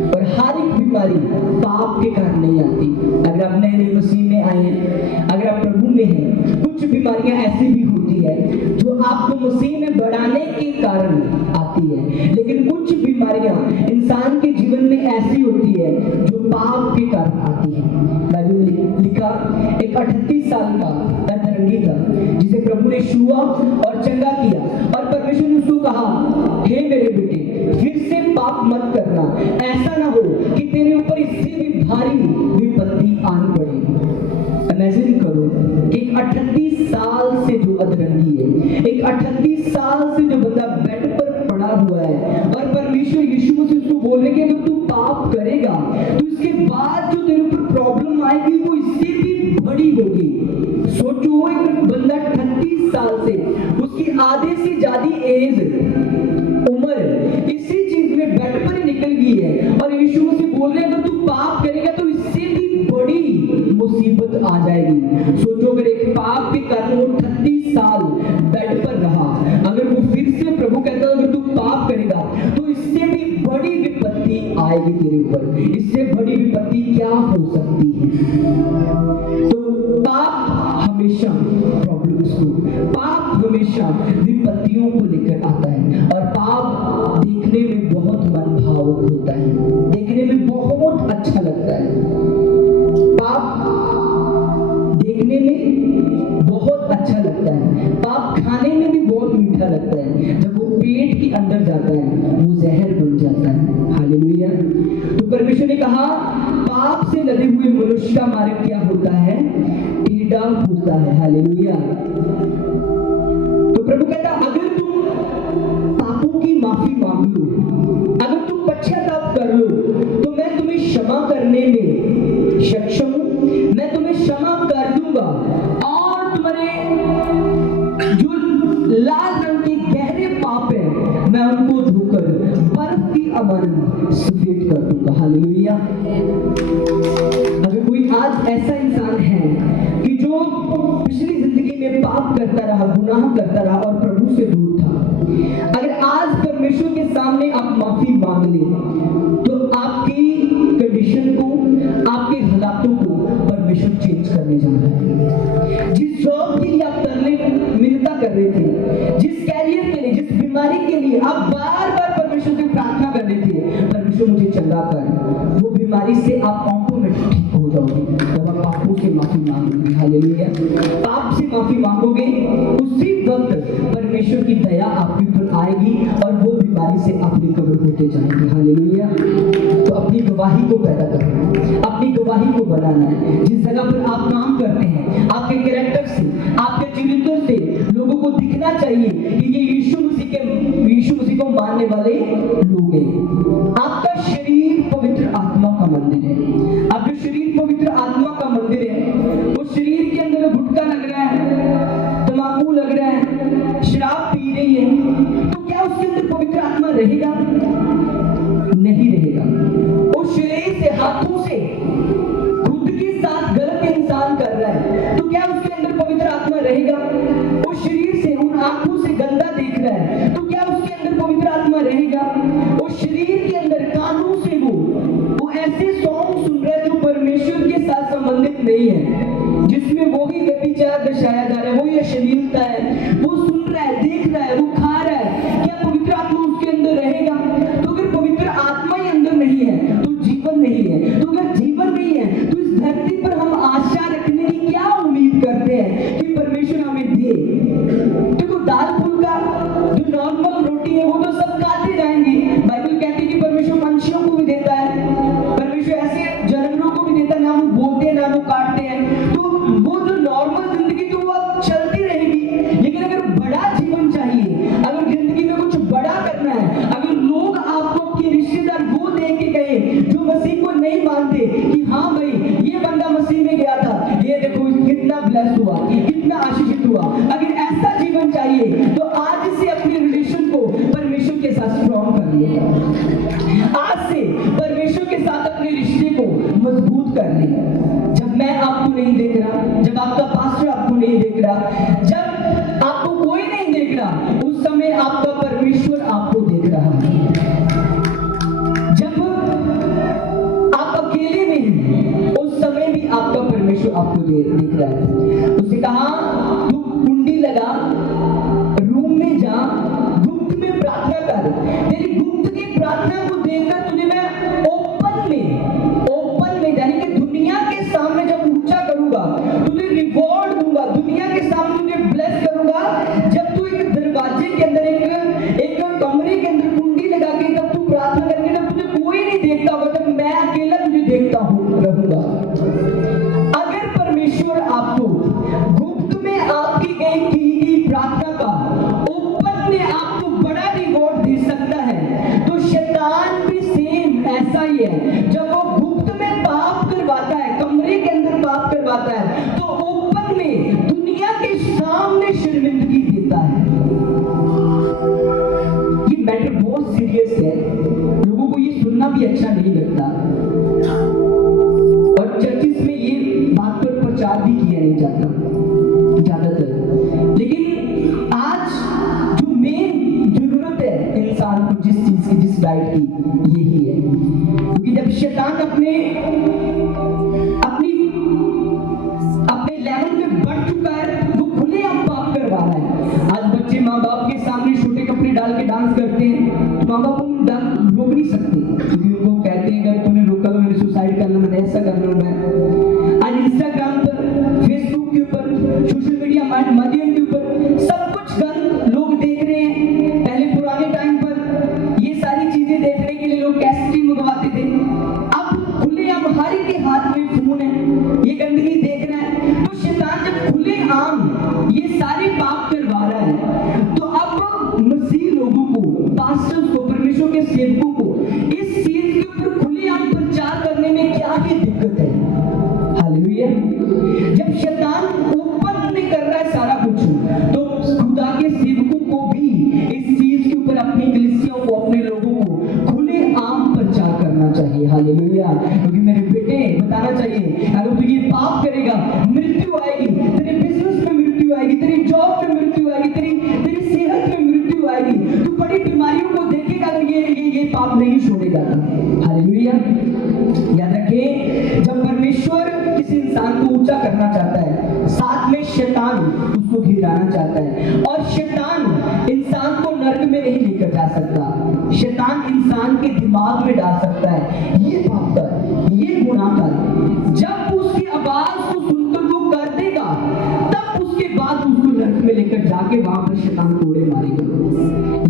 और हर एक बीमारी पाप के कारण नहीं आती। अगर आप नए मसीह में आए हैं, अगर आप प्रभु में हैं, कुछ बीमारियां ऐसी भी होती है जो आपको मसीह में बढ़ाने के कारण आती है, लेकिन कुछ बीमारियां इंसान के जीवन में ऐसी होती है जो पाप के कारण आती है। बाइबल में लिखा एक 38 साल का अधरंगी था जिसे प्रभु ने छुआ और चंगा किया, और परमेश्वर ने उसको कहा हे मेरे बेटे फिर से पाप मत करना, ऐसा ना हो कि तेरे ऊपर इससे भी भारी विपत्ति आन पड़े। इमेजिन करो कि एक 38 साल से जो अधरंगी है, एक 38 साल से जो बंदा बेड पर पड़ा हुआ है, और परमेश्वर यीशु मसीह उसको बोल रहे कि अगर तू पाप करेगा तो इसके बाद जो तेरे ऊपर प्रॉब्लम आएगी वो इससे भी बड़ी होगी। सोचो एक बंदा 38 साल से, उसकी आधे से ज्यादा एज, उम्र इसी चीज में बेड पर ही निकल गई है, और यीशु मसीह बोल रहे हैं अगर तू पाप करेगा तो इससे भी बड़ी मुसीबत आ जाएगी। सोचो अगर एक पाप के कारण वो 38 साल बेड पर रहा, अगर वो फिर से प्रभु कहता है अगर तू पाप करेगा तो इससे भी बड़ी विपत्ति आएगी तेरे ऊपर, इससे बड़ी विपत्ति क्या हो सकती है। तो पाप हमेशा प्रॉब्लम्स को, पाप हमेशा विपत्तियों को लेकर आता है, और पाप देखने में बहुत मनभावक होता है, देखने में बहुत अच्छा लगता है। पाप देखने में बहुत अच्छा लगता है, पाप खाने में भी बहुत मीठा लगता है, जब वो पेट के अंदर जाता है वो जहर बन जाता है हालेलुया। तो परमेश्वर ने कहा पाप से लदे हुए मनुष्य का मार्ग क्या होता है, टेढ़ा होता है हालेलुया। तो प्रभु कहता अगर तुम पापों की माफी मांग लो, अगर तुम पश्चाताप कर लो, तो मैं तुम्हें क्षमा करने में सक्षम हूं, मैं तुम्हें क्षमा कर दूंगा, और तुम्हारे जो लाल रंग के गहरे पाप है मैं उनको धोकर बर्फ की अमन सफेद कर दूंगा हालेलुया। अगर कोई आज ऐसा इंसान है कि जो पिछली जिंदगी में पाप करता रहा, गुनाह करता रहा और प्रभु से दूर था, अगर आज परमेश्वर के सामने आप माफी मांग ले तो आपकी कंडीशन को, आपके हालातों को परमेश्वर चेंज करने जा रहा है। जिस जॉब के लिए आप तरले मिन्नता कर रहे थे, जिस कैरियर के लिए, जिस बीमारी लिए आप बार बार परमेश्वर से प्रार्थना कर रहे थे, परमेश्वर मुझे चंगा कर, वो बीमारी से आप ऑटोमेटिक ठीक हो जाओगे जब आप पापों से माफी मांगोगे। हालेलुया। पाप से माफी मांगोगे, उसी वक्त परमेश्वर की दया आपके ऊपर आएगी और वो बीमारी से आप रिकवर होते जाएंगे। हालेलुया। तो अपनी गवाही को पैदा करना है, अपनी गवाही को बनाना है। जिस जगह पर आप काम करते हैं, आपके कैरेक्टर से, आपके चरित्र से लोगों को दिखना चाहिए कि ये यीशु मसीह को मानने वाले लोग हैं। आपका शरीर पवित्र आत्मा का मंदिर है। आपका शरीर पवित्र आत्मा का मंदिर है। उस शरीर के अंदर गुटखा लग रहा है, तंबाकू लग रहा है, शराब पी रही है, तो क्या उसके अंदर पवित्र आत्मा रहेगा? नहीं रहेगा। उस शरीर से, हाथों से खुद के साथ गलत इंसान कर रहा है, तो क्या उसके अंदर पवित्र आत्मा रहेगा? उस शरीर से, उन आंखों से गंदा देख रहा है, तो क्या उसके अंदर पवित्र आत्मा रहेगा? उस शरीर के अंदर कानों से वो ऐसे सॉन्ग सुन रहा है जो परमेश्वर के साथ संबंधित नहीं है, जिसमें वो ही व्यभिचार दर्शाया जा रहा है, वो ही अश्लीलता है, वो सुन रहा है, देख रहा है, वो खा रहा है, क्या पवित्र आत्मा उसके अंदर रहेगा? तो अगर पवित्र आत्मा ही अंदर नहीं है तो जीवन नहीं है। तो अगर जीवन नहीं है तो इस धरती पर हम आशा रखने की क्या उम्मीद करते हैं कि परमेश्वर हमें दे? देखो, दाल फूल का जो नॉर्मल रोटी है वो तो सब खाते जाएंगे। बाइबल कहती है कि परमेश्वर पंछियों को भी देता है, परमेश्वर ऐसे जानवरों को भी देता है, ना वो बोलते हैं ना वो काटते हैं। तो वो जो नॉर्मल जिंदगी तो वो अब चलती रहेगी, लेकिन अगर बड़ा जीवन चाहिए, अगर जिंदगी में कुछ बड़ा करना है, अगर लोग आपको आपके रिश्तेदार वो देख के कहे जो मसीह को नहीं मानते कि हाँ भाई ये बंदा मसीह में गया था, ये देखो कितना ब्लेस हुआ, कितना आशीषित हुआ, अगर ऐसा जीवन चाहिए तो आज से अपने रिलेशन को परमेश्वर के साथ स्ट्रॉन्ग कर ले। आज से परमेश्वर के साथ अपने रिश्ते को मजबूत कर ले। जब मैं आपको नहीं देख रहा, जब आपका पास्टर आपको नहीं देख रहा, जब आपको कोई नहीं देख रहा, उस समय आपका परमेश्वर आपको देख रहा है। जब आप अकेले में हैं, उस समय भी आपका परमेश्वर आपको देख रहा है। उसने कहा तू कुंडी लगा, रूम में जा, गुप्त में प्रार्थना कर, तेरी गुप्त की प्रार्थना को देखकर तुझे मैं ओपन में यानी कि दुनिया के सामने जब ऊंचा करूंगा, तुझे रिवॉर्ड दूंगा, दुनिया के सामने तुझे ब्लेस करूंगा। जब तू एक दरवाजे के अंदर, एक कमरे के अंदर कुंडी लगा के जब तू प्रार्थना करेंगे, जब तुझे कोई नहीं देखता होगा, जब मैं अकेला तुझे देखता रहूंगा। अगर परमेश्वर आपको गुप्त में आपकी की प्रार्थना का ओपन में आपको बड़ा रिवॉर्ड दे सकता है, तो शैतान भी सेम ऐसा ही है। जब वो गुप्त में पाप करवाता है, कमरे के अंदर पाप करवाता है, तो ओपन में दुनिया के सामने शर्मिंदगी देता है। ये मैटर बहुत सीरियस है, लोगों को ये सुनना भी अच्छा नहीं लगता और चर्चिस में ये बात पर प्रचार भी किया नहीं जाता ज्यादातर। लेकिन आज जो मेन जरूरत है इंसान को जिस चीज की, जिस डाइट की, यही है। क्योंकि जब शैतान अपने लेवल में बढ़ चुका है, वो खुलेआम पाप करवा रहा है। आज बच्चे माँ बाप के सामने छोटे कपड़े डाल के डांस करते हैं, तो माँ बाप उनको रोक नहीं सकते, क्योंकि उनको कहते हैं अगर तूने रोका तो मैंने सुसाइड करना, मैंने ऐसा करना। मैं आज इंस्टाग्राम पर, फेसबुक के ऊपर, सोशल मीडिया माध्यम के ऊपर सब कुछ गंद लोग देख रहे हैं। पहले पुराने टाइम पर ये सारी चीजें देखने के लिए लोग कैसेट मंगवाते थे, अब खुलेआम हर एक के हाथ में फोन है, ये गंदगी देख रहा है। तो शैतान जब खुलेआम ये सारे पाप करवा रहा है, तो अब मसीह लोगों को, पास्टर्स को, परमेश्वर के सेवकों को इस चीज के ऊपर खुलेआम प्रचार करने में क्या ही दिक्कत है? हालेलुया। जब शैतान ओपन नहीं कर रहा है सारा कुछ, तो खुदा के सेवकों को भी इस चीज के ऊपर, अपनी कलीसियाओं को, अपने लोगों को खुलेआम प्रचार करना चाहिए। हालेलुया। क्योंकि मेरे बेटे बताना चाहिए, अगर तू ये पाप करेगा, मृत्यु आएगी, तेरे बिजनेस में मृत्यु आएगी, तेरी जॉब में मृत्यु आएगी, तेरी सेहत में मृत्यु आएगी, तू बड़ी बीमारियों को देखेगा अगर ये पाप नहीं छोड़ेगा। हालेलुया। याद रखिए, जब परमेश्वर किसी इंसान को ऊंचा करना चाहता है, साथ में शैतान उसको गिराना चाहता है, और शैतान इंसान को नर्क में नहीं लेकर लेकर जा सकता, शैतान इंसान के दिमाग में डाल सकता है ये पाप कर, ये गुनाह कर। जब उसकी आवाज को सुनकर वो कर देगा, तब उसके बाद उसको नरक में लेकर जाके वहां पर शैतान कोड़े मारेगा।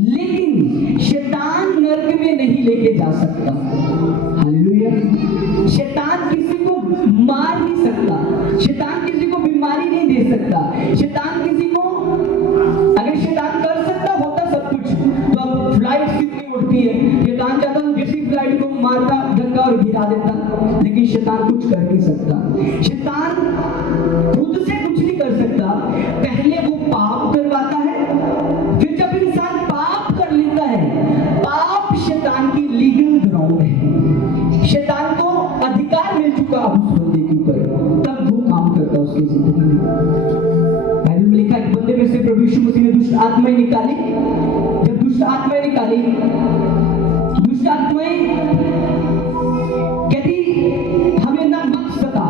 लेकिन शैतान नरक में नहीं लेके जा सकता। हालेलुया। शैतान किसी को मार नहीं सकता, शैतान किसी को बीमारी नहीं दे सकता, शैतान किसी को, अगर शैतान कर सकता होता सब कुछ तो अब फ्लाइट कितनी उड़ती है, शैतान चाहता तो किसी फ्लाइट को मारता, धक्का और गिरा देता, लेकिन शैतान कुछ कर नहीं सकता। शैतान खुद से कुछ नहीं कर सकता, पहले वो पाप करवाता है, फिर जब इंसान पाप कर लेता है, पाप शैतान की लीगल ग्राउंड है, शैतान को अधिकार मिल चुका अब उस बंदे के ऊपर, तब वो काम करता उसकी जिंदगी में। बाइबल में लिखा एक बंदे में से प्रभु यीशु मसीह ने दुष्ट आत्माएं निकाली। जब दुष्ट आत्माएं निकाली, दुष्ट आत्माएं कहती हमें ना मत सता,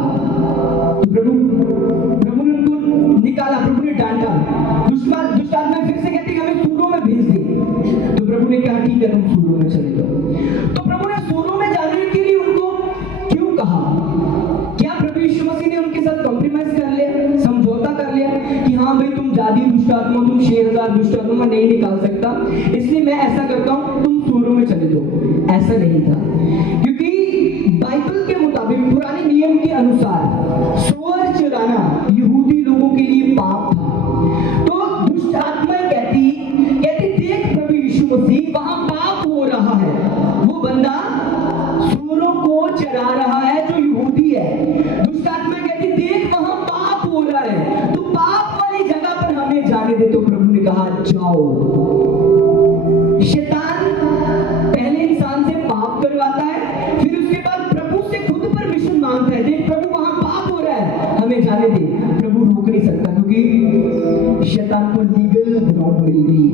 तो प्रभु ने उनको निकाला, प्रभु ने डांटा। दुष्ट आत्माएं फिर से कहती हमें सूरों में भेज दे, तो प्रभु ने कहा ठीक है तुम सूरों में चले जाओ। तो प्रभु ने सूरों में जाने के लिए उनको क्यों कहा? क्या प्रभु यीशु मसीह ने उनके साथ कॉम्प्रोमाइज कर लिया, समझौता कर लिया कि हाँ भाई तुम जादी दुष्ट आत्मा, तुम 6000 दुष्ट आत्मा नहीं निकाल सकता, इसलिए मैं ऐसा करता हूँ तुम सूरों में चले जाओ? ऐसा नहीं था, क्योंकि बाइबल के मुताबिक, पुराने नियम के अनुसार सूअर चराना यहूदी लोगों के लिए पाप था। तो दुष्ट आत्माएं कहती देख प्रभु यीशु मसीह वहां पाप हो रहा है, वो बंदा सूअरों को चरा रहा है जो यहूदी है। दुष्ट आत्मा कहती देख वहां पाप हो रहा है, तो पाप वाली जगह पर हमें जाने दे। तो प्रभु ने कहा जाओ। शैतान पहले इंसान से पाप करवाता है, फिर उसके बाद प्रभु से खुद परमिशन मांगता है, देख प्रभु वहां पाप हो रहा है, हमें जाने दे। प्रभु रोक नहीं सकता, क्योंकि शैतान को लीगल ग्राउंड मिल गई,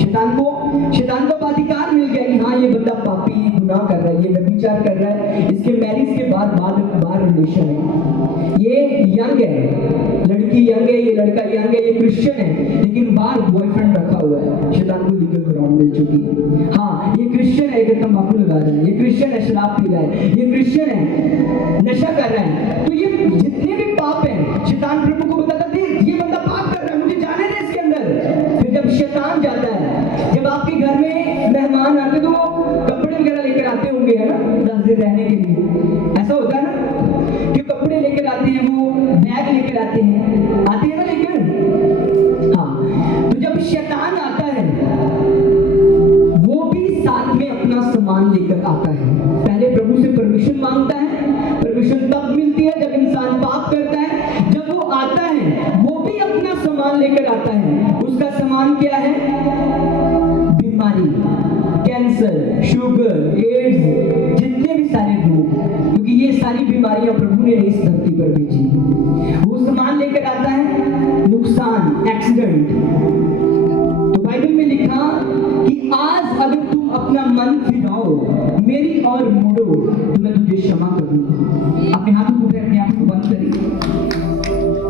शैतान को अधिकार मिल गया कि हाँ ये बंदा पापी, गुनाह कर रहा है, ये व्यभिचार कर रहा है, इसके मैरिज के बाद बार रिलेशन है, ये यंग है, लड़की यंग है, ये लड़का यंग है, ये क्रिश्चियन है, लेकिन बाहर बॉयफ्रेंड रखा हुआ है। शैतान को लीगल ग्राउंड मिल चुकी है। हाँ ये क्रिश्चियन है, तंबाकू लगा रहा है, ये क्रिश्चियन है, शराब पी रहा है, ये क्रिश्चियन है, नशा कर रहा है। तो ये जितने भी पाप है, शैतान प्रभु को बताता देख ये बंदा पाप कर रहा है, मुझे जाने दे इसके अंदर। फिर जब शैतान जाता है, जब आपके घर में मेहमान आते तो कपड़े वगैरह लेकर आते होंगे, है ना, 10 दिन रहने के लिए, ऐसा होता है ना कि कपड़े लेकर आते हैं, वो बैग लेकर आते हैं ना लेकर। हाँ, तो जब शैतान आता है वो भी साथ में अपना सामान लेकर आता है। पहले प्रभु से परमिशन मांगता है, परमिशन तब मिलती है जब इंसान पाप करता है। जब वो आता है वो भी अपना सामान लेकर आता है। उसका सामान क्या है? बीमारी, कैंसर, शुगर, एड्स, जितने भी सारे रोग, क्योंकि ये सारी बीमारियां प्रभु ने इस धरती पर भेजी। वो सामान लेकर आता है नुकसान, एक्सीडेंट। तो बाइबल में लिखा कि आज अगर तुम अपना मन फिराओ मेरी और मुड़ो तो मैं तुझे क्षमा करूंगा। अपने हाथों को उठाएं, अपने आंखों को बंद करें,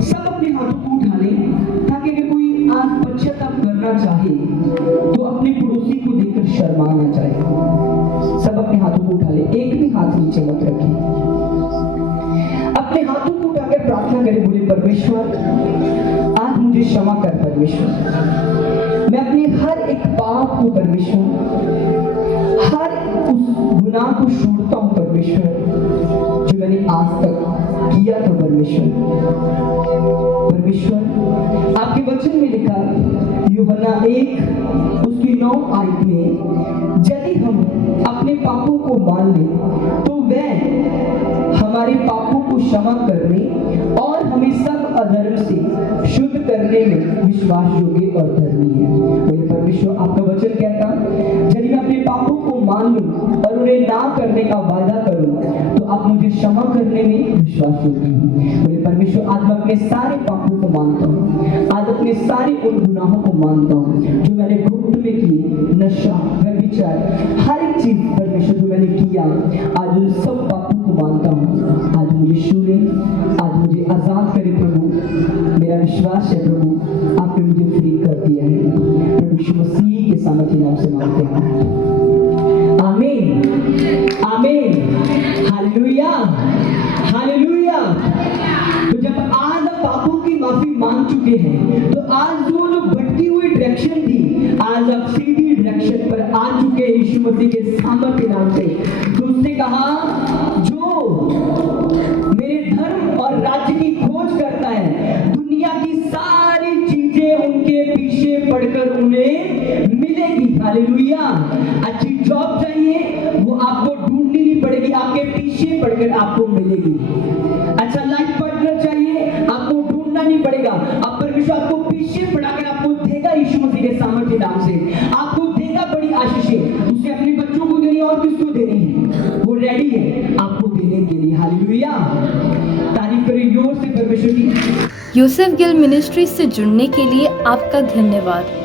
सब अपने हाथों को उठा लें, ताकि अगर कोई आज पश्चाताप करना चाहे तो अपने पड़ोसी को देखकर शर्मा ना चाहे। सब अपने हाथों को उठा ले, एक भी हाथ नीचे मत रखें। अपने हाथों को उठाकर प्रार्थना करें, बोले परमेश्वर आज मुझे क्षमा कर परमेश्वर, मैं अपने हर एक पाप को परमेश्वर, हर उस गुनाह को छोड़ता हूं परमेश्वर जो मैंने आज तक किया था परमेश्वर। आपके वचन में लिखा यूहन्ना 1 उसकी 9 आयत में, यदि हम अपने पापों को मान लें तो वह हमारे पापों को क्षमा करने और हमें सब अधर्म से शुद्ध करने में विश्वास योग्य और धर्मी है। बोले परमेश्वर आपका वचन कहता, यदि मैं अपने पापों को मान लूं और उन्हें ना करने का वादा करूं तो आप मुझे क्षमा करने में विश्वास योग्य हैं। बोले परमेश्वर आज मैं अपने सारे पापों को मानता हूं, आज अपने सारे उन गुनाहों को मानता हूं जो मैंने गुप्त में की, नशा, व्यभिचार, हर एक चीज परमेश्वर जो मैंने किया, आज उन सब पापों को मानता हूं। आज मुझे छू ले, आज मुझे आजाद करे प्रभु। मेरा विश्वास है प्रभु आपने मुझे फ्री कर दिया है। प्रभु यीशु मसीह के सामर्थ्य नाम से मांगते हैं, आमीन आमीन, हालेलुया हालेलुया। तो जब आज आप पापों की माफी मांग चुके हैं, तो आज वो जो भटकी हुई डायरेक्शन थी, आज आप सीधी डायरेक्शन पर आ चुके हैं यीशु मसीह के सामर्थ्य नाम से। तो उसने कहा, जो मेरे धर्म और राज्य की खोज करता है, दुनिया की सारी चीजें उनके पीछे पड़कर उन्हें मिलेगी। हालेलुया। अच्छी जॉब चाहिए, वो आपको ढूंढनी नहीं पड़ेगी, आपके पीछे पड़कर आपको मिलेगी। अच्छा लाइफ पार्टनर चाहिए, आपको ढूंढना नहीं पड़ेगा, अब परमेश्वर आपको पीछे पड़ाकर आपको देगा यीशु मसीह के सामर्थ्य नाम से। आपको देगा बड़ी आशीषें, उसने अपने बच्चों को देनी और किसको देनी है, वो रेडी है आपको देने के लिए। हालेलुया। तारीफ करें जोर से परमेश्वर की। यूसुफ गिल मिनिस्ट्री से जुड़ने के लिए आपका धन्यवाद।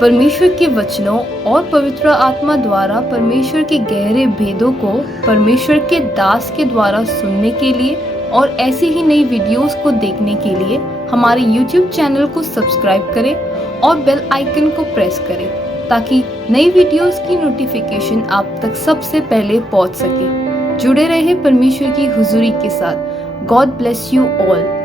परमेश्वर के वचनों और पवित्र आत्मा द्वारा परमेश्वर के गहरे भेदों को परमेश्वर के दास के द्वारा सुनने के लिए और ऐसी ही नई वीडियोस को देखने के लिए हमारे YouTube चैनल को सब्सक्राइब करें और बेल आइकन को प्रेस करें, ताकि नई वीडियोस की नोटिफिकेशन आप तक सबसे पहले पहुंच सके। जुड़े रहे परमेश्वर की हुजूरी के साथ। God bless you all.